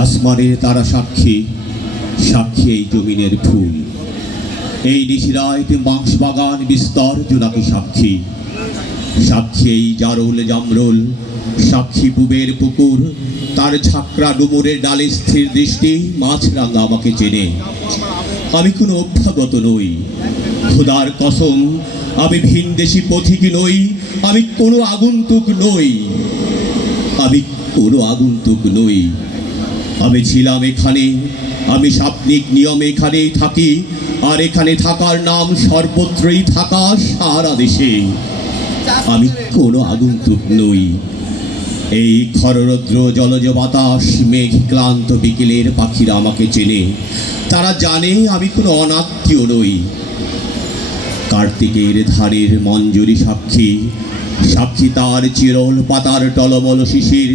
আসমানের তারা সাক্ষী, সাক্ষী এই জমিনের ফুল। এই নিশিরায়তে বাঁশ বাগান বিস্তর জোনাকি সাক্ষী, সাক্ষী এই জারুল জামরুল, সাক্ষী পুবের পুকুর, তার ঝাঁকড়া ডুমুরের ডালে স্থির দৃষ্টি মাছরাঙা আমাকে চেনে। আমি কোনো অভ্যাগত নই, খোদার কসম আমি ভিনদেশি পথিক নই, আমি কোনো আগন্তুক নই, আমি কোনো আগন্তুক নই। আমি ছিলাম এখানে, আমি সাপ্নিক নিয়মে এখানেই থাকি, আর এখানে থাকার নাম সর্বত্রই থাকা সারা দেশে। আমি কোনো আগন্তুক নই। এই খররৌদ্র জলজ বাতাস মেঘ ক্লান্ত বিকেলের পাখিরা আমাকে চেনে, তারা জানে আমি কোনো অনাত্মীয় নই। কার্তিকের ধারের মঞ্জুরি সাক্ষী, সাক্ষী তার চিরল পাতার টলমল শিশির,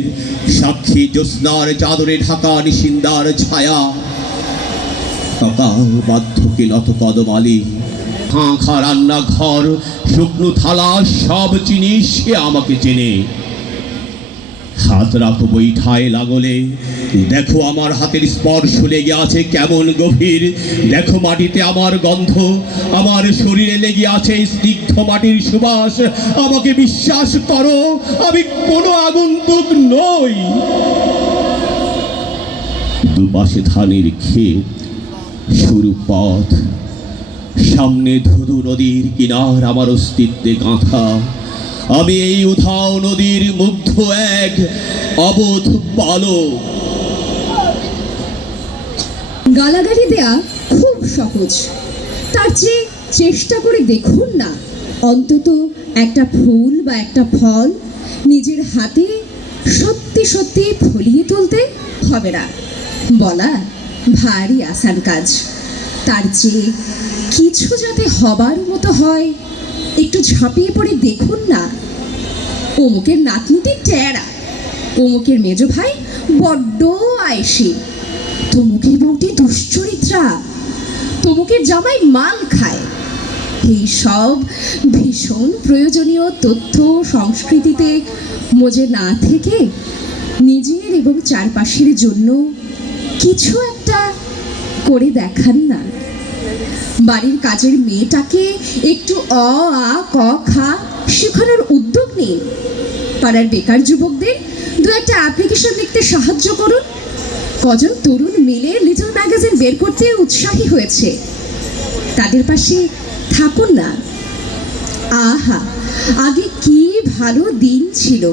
সাক্ষী জ্যোৎস্নার চাদরে ঢাকা নিশিন্দার ছায়া। সকাল বাধ্যকে নত কদমালি, ফাঁকা রান্নাঘর, শুকনো থালা সব চিনি সে আমাকে চেনে। হাত রাখো বৈঠায় লাগলে, দেখো আমার হাতের স্পর্শ লেগে আছে কেমন গভীর, দেখো মাটিতে আমার গন্ধ, আমার শরীরে লেগে আছে স্নিগ্ধ মাটির সুবাস। আমাকে বিশ্বাস করো, আমি কোনো আগন্তুক নই। দুপাশে ধানের ক্ষেত, সরু পথ, সামনে ধুধু নদীর কিনার আমার অস্তিত্বে গাঁথা। আমি এই উধাও নদীর মুগ্ধ এক অবোধ বালক। গালাগালি দেয়া খুব সহজ, তার চেয়ে চেষ্টা করে দেখুন না অন্তত একটা ফুল বা একটা ফল নিজের হাতে সত্যি সত্যি ফলিয়ে তুলতে। হবে না বলা ভারী আসান কাজ, তার চেয়ে কিছু যাতে হবার মতো হয় একটু ঝাঁপিয়ে পড়ে দেখুন না। অমুকের নাতনিটি টেরা, অমুকের মেজ ভাই বড্ড আয়েসি, তমুকের বউটি দুশ্চরিত্রা, তমুকের জামাই মাল খায়। এই সব ভীষণ প্রয়োজনীয় তথ্য সংস্কৃতিতে মজে না থেকে নিজের এবং চারপাশের জন্য কিছু একটা করে দেখান না। বাড়ির কাজের মেয়েটাকে একটু অ আ ক খা শেখানোর উদ্যোগ নিন। পাড়ার বেকার যুবকদের দু একটা অ্যাপ্লিকেশন লিখতে সাহায্য করুন। কজন তরুণ মিলে লিটল ম্যাগাজিন বের করতে উৎসাহী হয়েছে, তাদের পাশে থাকুন না। আহা, আগে কি ভালো দিন ছিল।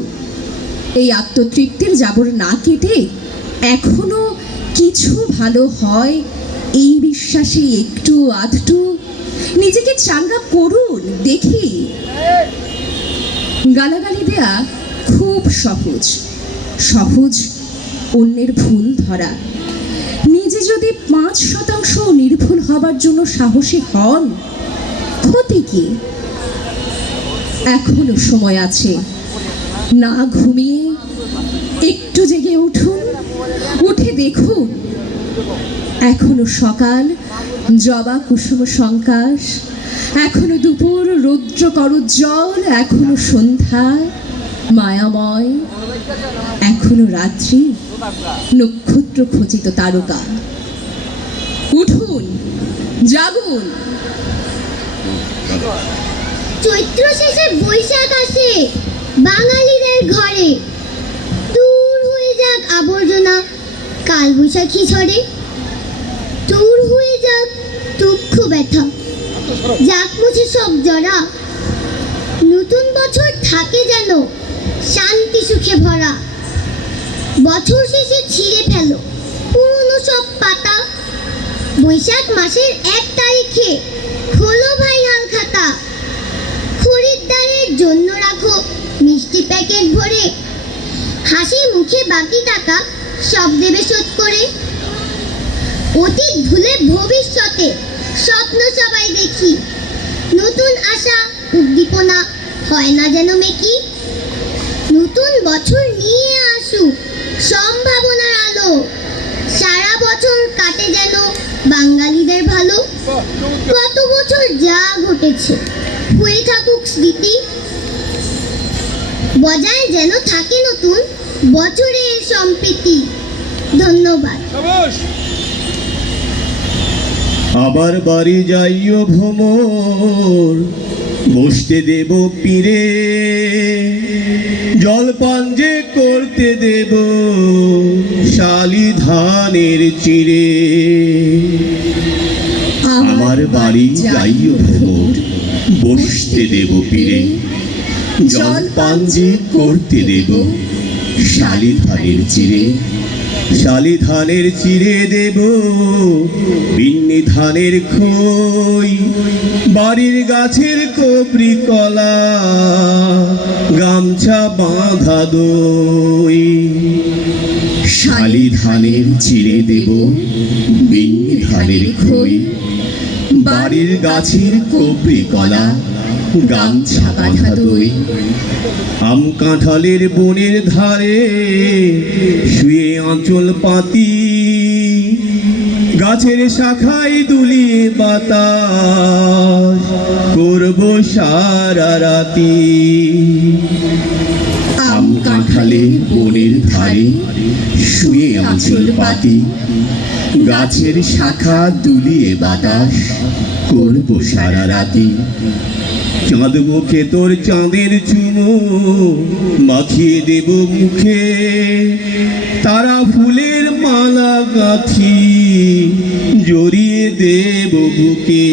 এই আত্মতৃপ্তির জাবর না কেটে এখনো কিছু ভালো হয় এই বিশ্বাসে একটু আধটু নিজেকে চাঙ্গা করুন দেখি। গালাগালি দেয়া খুব সহজ, সহজ অন্যের ভুল ধরা। নিজে যদি 5% নির্ভুল হবার জন্য সাহসী হন, ক্ষতি কি? এখনো সময় আছে। না ঘুমিয়ে একটু জেগে উঠুন, উঠে দেখুন এখনো সকাল, জবা কুসুম সংকাশ, এখনো দুপুর রৌদ্র করুজ্জ্বল, এখনো সন্ধ্যা মায়াময়, এখনো রাত্রি নক্ষত্র খচিত তারকা। উঠুন, জাগুন। চৈত্র শেষে বৈশাখ আসে বাঙালিদের ঘরে, দূর হয়ে যাক আবর্জনা কাল বৈশাখী ঝড়ে, দূর হয়ে যাক দুঃখ ব্যথা, যাক মুছে সব জরা। নতুন বছর থাকে যেন শান্তি সুখে ভরা। বছর শেষে ছিঁড়ে ফেলো পুরনো সব পাতা, বৈশাখ মাসের 1 তারিখে খোলো ভাই হাল খাতা। খরিদ্দারের জন্য রাখো মিষ্টি প্যাকেট ভরে, হাসি মুখে বাকি টাকা সব দেবে শোধ করে। অতীত ভুলে ভবিষ্যতে স্বপ্ন সবাই দেখি, নতুন আশা উদ্দীপনা হয় না যেন মেকি। নতুন বছর নিয়ে আসুক সম্ভাবনার আলো, সারা বছর কাটে যেন বাঙালিদের ভালো। গত বছর যা ঘটেছে হয়ে থাকুক স্মৃতি, বজায় যেন থাকে নতুন বছরের সম্প্রীতি। ধন্যবাদ। আবার বাড়ি যাইও ভ্রমর, বসতে দেব পীরে, জলপান যে করতে দেব শালি ধানের চিড়ে। আমার বাড়ি যাইও ভ্রমর, বসতে দেব পীরে, জলপান যে করতে দেব শালি ধানের চিড়ে। শালি ধানের চিড়ে দেব বিন্নি ধানের খই, বাড়ির গাছের কবরি কলা, গামছা বাঁধা দই। শালি ধানের চিড়ে দেব বিন্নি ধানের খই, বাড়ির গাছের কবরি কলা, গামছা বাঁধা দই। আম কাঁঠালের বনের ধারে শুয়ে আঁচল পাতি, গাছের শাখায় দুলিয়ে বাতাস করব সারা রাতি। আম কাঁঠালের বনের ধারে শুয়ে আঁচল পাতি, গাছের শাখা দুলিয়ে বাতাস করব সারা রাতি। চাঁদ মুখে তোর চাঁদের চুমো মাখিয়ে দেব মুখে, তারা ফুলের মালা গাঁথি জড়িয়ে দেব বুকে।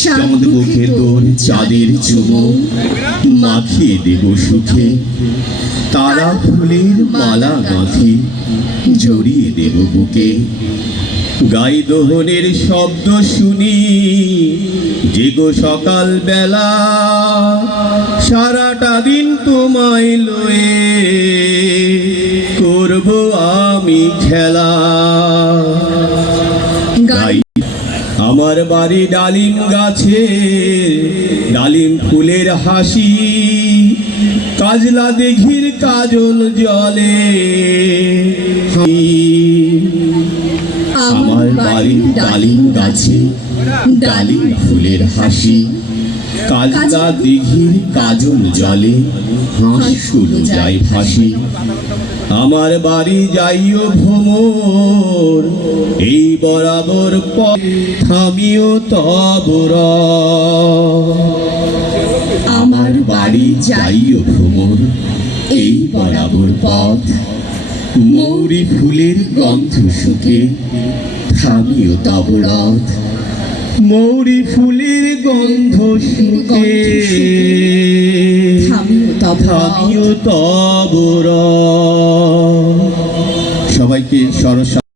চাঁদ মুখে তোর চাঁদের চুমো মাখিয়ে দেব সুখে, তারা ফুলের মালা গাঁথি জড়িয়ে দেব বুকে। গাই দোহনের শব্দ শুনি জেগো সকাল বেলা, সারাটা দিন তোমায় লয়ে করব আমি খেলা। গাই আমার বাড়ি ডালিম গাছে, ডালিম ফুলের হাসি, কাজলা দিঘির কাজল জলে। আমার বাড়ির ডালিম গাছে ডালিম ফুলের হাসি, কাজলা দিঘির কাজল জলে হাঁসগুলো যায় ভাসি। আমার বাড়ি যাইও ভ্রমর, এই বরাবর পথ থামিও তবর। আমার বাড়ি যাইও ভ্রমর, এই বরাবর পথ, মৌরি ফুলের গন্ধ শুকে থামিও তব রথ। মৌরি ফুলের গন্ধ শুকে থামিও তব রথ। সবাইকে সরস্বতী